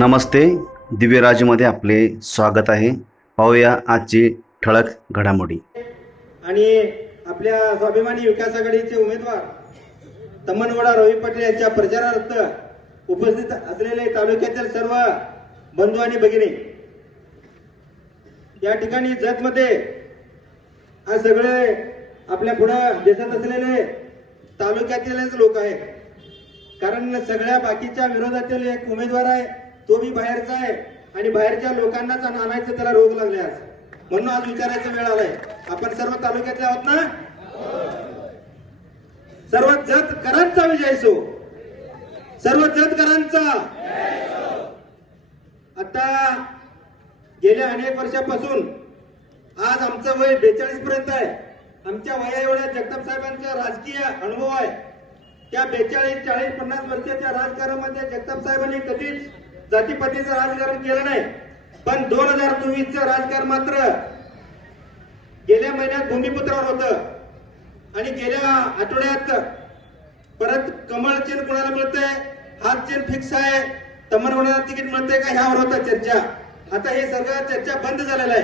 नमस्ते. दिव्यराजमध्ये आपले स्वागत आहे. पाहूया आजची ठळक घडामोडी. आणि आपल्या स्वाभिमानी विकास आघाडीचे उमेदवार तम्मनगोडा रवी पाटील यांच्या प्रचारार्थ उपस्थित असलेले तालुक्यातील सर्व बंधू आणि भगिनी. या ठिकाणी जतमध्ये आज सगळे आपल्या पुढं दिसत असलेले तालुक्यातीलच लोक आहेत. कारण सगळ्या बाकीच्या विरोधातील एक उमेदवार आहे. तो बी बाहेरचा आहे. आणि बाहेरच्या लोकांनाच आणायचं त्याला रोग लागले आज म्हणून आज विचारायचा वेळ आलाय. आपण सर्व तालुक्यातले आहोत ना? सर्व जतकरांचा विजय सो. सर्व जतकरांचा. आता गेल्या अनेक वर्षापासून आज आमचं वय बेचाळीस पर्यंत आहे. आमच्या वया एवढ्या जगताप साहेबांचा राजकीय अनुभव आहे. त्या बेचाळीस चाळीस पन्नास वर्षाच्या राजकारणामध्ये जगताप साहेबांनी कधीच जातीपतीचं राजकारण केलं नाही. पण दोन हजार चोवीसचं राजकारण मात्र गेल्या महिन्यात भूमिपुत्रावर होतं. आणि गेल्या आठवड्यात परत कमळ चेन कुणाला मिळतंय? हात चेन फिक्स आहे. तमन तिकीट मिळतंय का? ह्यावर होता चर्चा. आता हे सगळं चर्चा बंद झालेलं आहे.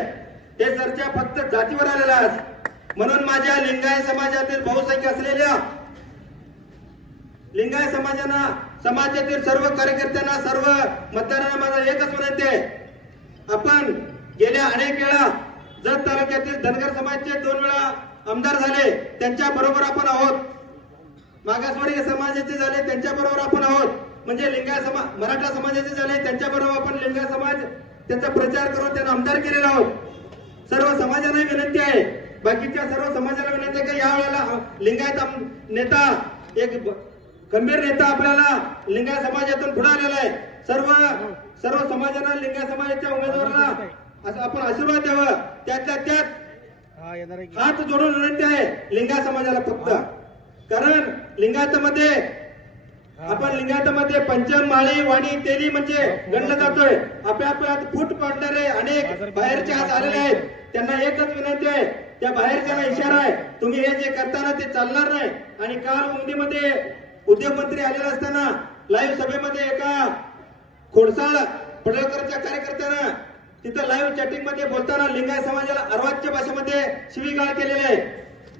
हे चर्चा फक्त जातीवर आलेलं आज. म्हणून माझ्या लिंगाय समाजातील बहुसंख्य असलेल्या लिंगाय समाजाना समाजातील सर्व कार्यकर्त्यांना सर्व मतदारांना माझा एकच विनंती आहे. आपण गेल्या अनेक वेळा जत तालुक्यातील धनगर समाजाचे दोन वेळा आमदार झाले त्यांच्या बरोबर आपण आहोत. मागासवर्गीय समाजाचे झाले त्यांच्या बरोबर आपण आहोत. म्हणजे लिंगाय समाज मराठा समाजाचे झाले त्यांच्या बरोबर आपण लिंगाय समाज त्यांचा प्रचार करून त्यांना आमदार केलेला आहोत. सर्व समाजाला विनंती आहे. बाकीच्या सर्व समाजाला विनंती आहे की या वेळेला लिंगायत आम- नेता एक गंभीर नेता आपल्याला लिंगाय समाजातून पुढे आलेला आहे. सर्व सर्व समाजाला लिंगाय समाजाच्या उमेदवाराला असं आपण आशीर्वाद द्यावा. त्यातल्या त्यात हात जोडून विनंती आहे लिंगायत समाजाला फक्त. कारण लिंगायतामध्ये आपण लिंगायतामध्ये पंचम माळी वाणी तेली म्हणजे गणलं जातोय. आपल्या आपल्यात फूट पाडणारे अनेक बाहेरचे हात आलेले आहेत. त्यांना एकच विनंती आहे. त्या बाहेरच्याला इशारा आहे. तुम्ही हे जे करताना ते चालणार नाही. आणि काल उमदीमध्ये उद्योगमंत्री आलेला असताना लाईव्ह सभेमध्ये एका खोडसाळ पडळकरच्या कार्यकर्त्यानं तिथं लाईव्ह चॅटिंगमध्ये बोलताना लिंगाय समाजाला अर्वाच्य भाषेमध्ये शिवीगाळ केलेली आहे.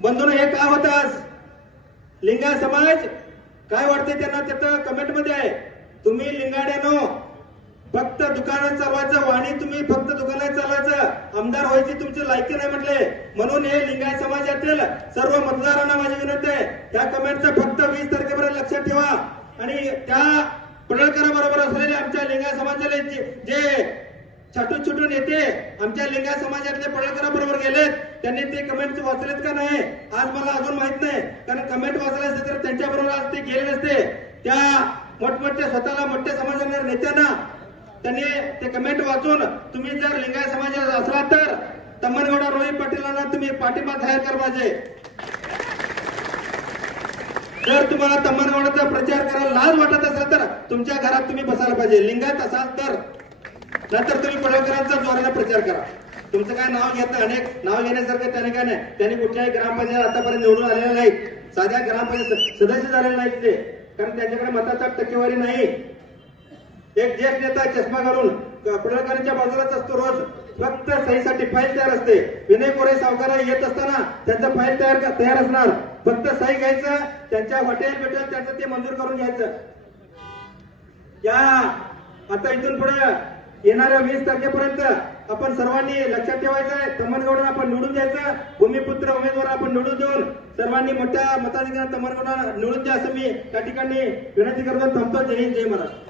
बंधून हे का होतास लिंगाय समाज काय वाटते त्यांना तिथं कमेंटमध्ये आहे? तुम्ही लिंगाड्यानो फक्त दुकानात चालवायचं वाणी तुम्ही फक्त दुकानात आमदार व्हायची तुमची लायकी नाही म्हटले. म्हणून हे लिंगायत समाजातील सर्व मतदारांना माझी विनंती आहे. त्या कमेंटचं फक्त वीस तारखेपर्यंत लक्षात ठेवा. आणि त्या पडळकराबरोबर असलेले आमच्या लिंगायत समाजाला जे- जे छाटून छुटून येते आमच्या लिंगाय समाजातले पडळकराबरोबर गेलेत त्यांनी ते कमेंट वाचलेत का नाही? आज मला अजून माहीत नाही. कारण कमेंट वाचले असते तर त्यांच्याबरोबर आज ते गेले नसते. त्या मोठमोठ्या स्वतःला मोठ्या समाजाच्या नेत्यांना त्यांनी ते कमेंट वाचून तुम्ही जर लिंगायत समाजात असला तर तम्मनगौडा रोहित पाटीलांना तुम्ही पाठिंबा जाहीर कर पाहिजे. जर तुम्हाला तम्मनगौडाचा प्रचार करायला लाज वाटत असेल तर तुमच्या घरात तुम्ही बसायला पाहिजे. लिंगायत असाल तर नंतर तुम्ही पडळकरांचा जोराने प्रचार करा. तुमचं काय नाव घेत अनेक नाव घेण्यासारखं त्याने काय नाही. त्यांनी कुठल्याही ग्रामपंचायत आतापर्यंत निवडून आलेल्या नाहीत. साध्या ग्रामपंचायत सदस्य झालेले नाहीत ते. कारण त्यांच्याकडे मताचा टक्केवारी नाही. एक ज्येष्ठ नेता चष्मा घालून. पडळकरांच्या बाजूलाच असतो रोज. फक्त सहीसाठी फाईल तयार असते. विनय कोरे सावकार येत असताना त्यांचं फाईल तयार तयार असणार. फक्त सही घ्यायचं त्यांच्या हॉटेल भेटेल त्यांचं ते मंजूर करून घ्यायचं. या आता इथून पुढे येणाऱ्या वीस तारखेपर्यंत आपण सर्वांनी लक्षात ठेवायचं आहे. आपण निवडून द्यायचं. भूमिपुत्र उमेदवार आपण निवडून देऊन सर्वांनी मोठ्या मताधिकारात तमनगौडा निवडून द्या असं मी त्या ठिकाणी विनंती करतो. थांबतो. जय हिंद जय महाराष्ट्र.